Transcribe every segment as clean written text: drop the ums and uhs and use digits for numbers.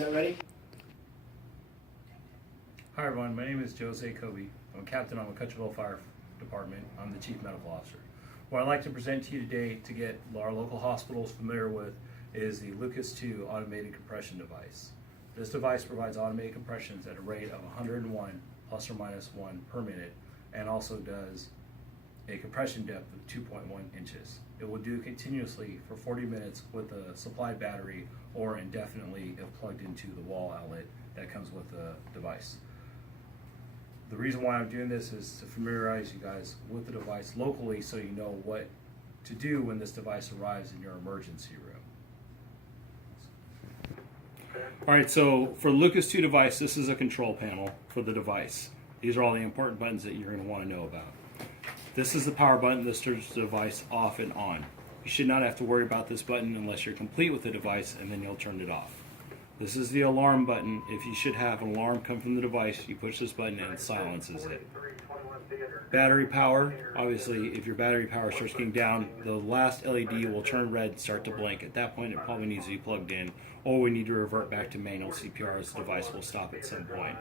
Set ready? Hi everyone, my name is Jose Kobe. I'm a captain on McCutchanville Fire Department. I'm the Chief Medical Officer. What I'd like to present to you today to get our local hospitals familiar with is the Lucas Automated Compression Device. This device provides automated compressions at a rate of 101 plus or minus 1 per minute, and also does a compression depth of 2.1 inches. It will do continuously for 40 minutes with a supplied battery or indefinitely if plugged into the wall outlet that comes with the device. The reason why I'm doing this is to familiarize you guys with the device locally so you know what to do when this device arrives in your emergency room. Alright, so for the Lucas 2 device, this is a control panel for the device. These are all the important buttons that you're going to want to know about. This is the power button that turns the device off and on. You should not have to worry about this button unless you're complete with the device, and then you'll turn it off. This is the alarm button. If you should have an alarm come from the device, you push this button and it silences it. Battery power, obviously if your battery power starts getting down, the last LED will turn red and start to blink. At that point it probably needs to be plugged in, or we need to revert back to manual CPR as the device will stop at some point.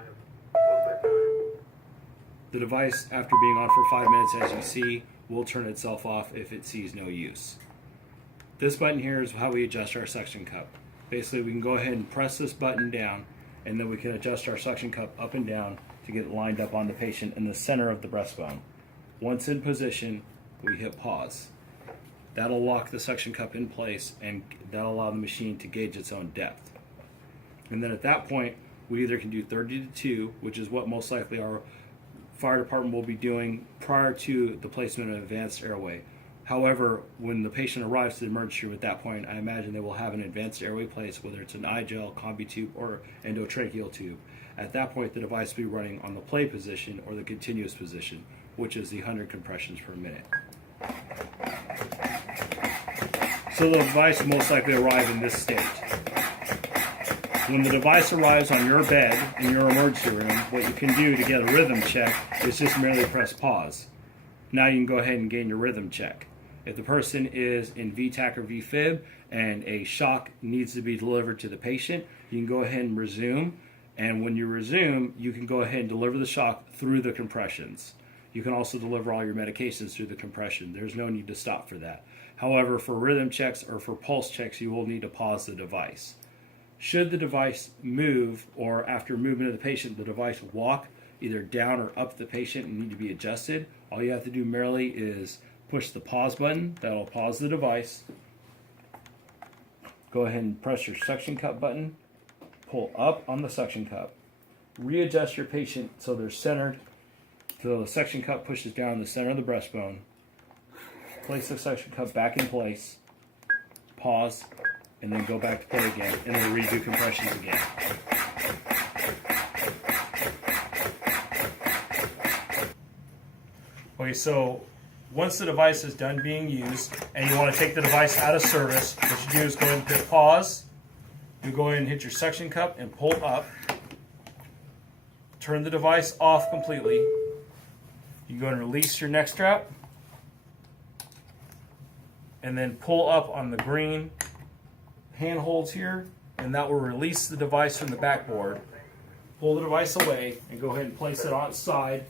The device, after being on for 5 minutes, as you see, will turn itself off if it sees no use. This button here is how we adjust our suction cup. Basically, we can go ahead and press this button down, and then we can adjust our suction cup up and down to get it lined up on the patient in the center of the breastbone. Once in position, we hit pause. That'll lock the suction cup in place, and that'll allow the machine to gauge its own depth. And then at that point, we either can do 30 to 2, which is what most likely our fire department will be doing prior to the placement of an advanced airway. However, when the patient arrives to the emergency room at that point, I imagine they will have an advanced airway placed, whether it's an iGel, combi tube, or endotracheal tube. At that point, the device will be running on the play position or the continuous position, which is the 100 compressions per minute. So the device will most likely arrive in this state. When the device arrives on your bed in your emergency room, what you can do to get a rhythm check is just merely press pause. Now you can go ahead and gain your rhythm check. If the person is in VTAC or VFib and a shock needs to be delivered to the patient, you can go ahead and resume. And when you resume, you can go ahead and deliver the shock through the compressions. You can also deliver all your medications through the compression. There's no need to stop for that. However, for rhythm checks or for pulse checks, you will need to pause the device. Should the device move, or after movement of the patient, the device walk either down or up the patient and need to be adjusted, all you have to do merely is push the pause button. That'll pause the device. Go ahead and press your suction cup button. Pull up on the suction cup. Readjust your patient so they're centered, so the suction cup pushes down in the center of the breastbone. Place the suction cup back in place. Pause, and then go back to play again, and then redo compressions again. Okay, so once the device is done being used and you want to take the device out of service, what you do is go ahead and hit pause. You go ahead and hit your suction cup and pull up. Turn the device off completely. You go and release your neck strap, and then pull up on the green handholds here, and that will release the device from the backboard. Pull the device away and go ahead and place it on its side.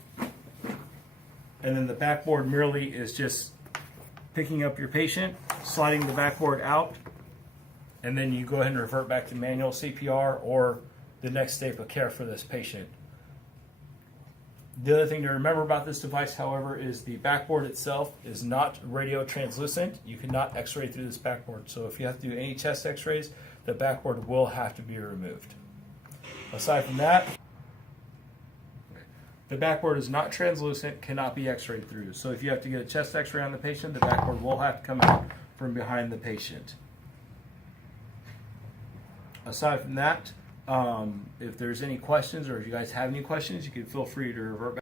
And then the backboard merely is just picking up your patient, sliding the backboard out, and then you go ahead and revert back to manual CPR or the next step of care for this patient. The other thing to remember about this device, however, is the backboard itself is not radio translucent. You cannot x-ray through this backboard. So if you have to do any chest x-rays, the backboard will have to be removed. Aside from that, the backboard is not translucent, cannot be x-rayed through. So if you have to get a chest x-ray on the patient, the backboard will have to come out from behind the patient. Aside from that, if there's any questions, or if you guys have any questions, you can feel free to revert back.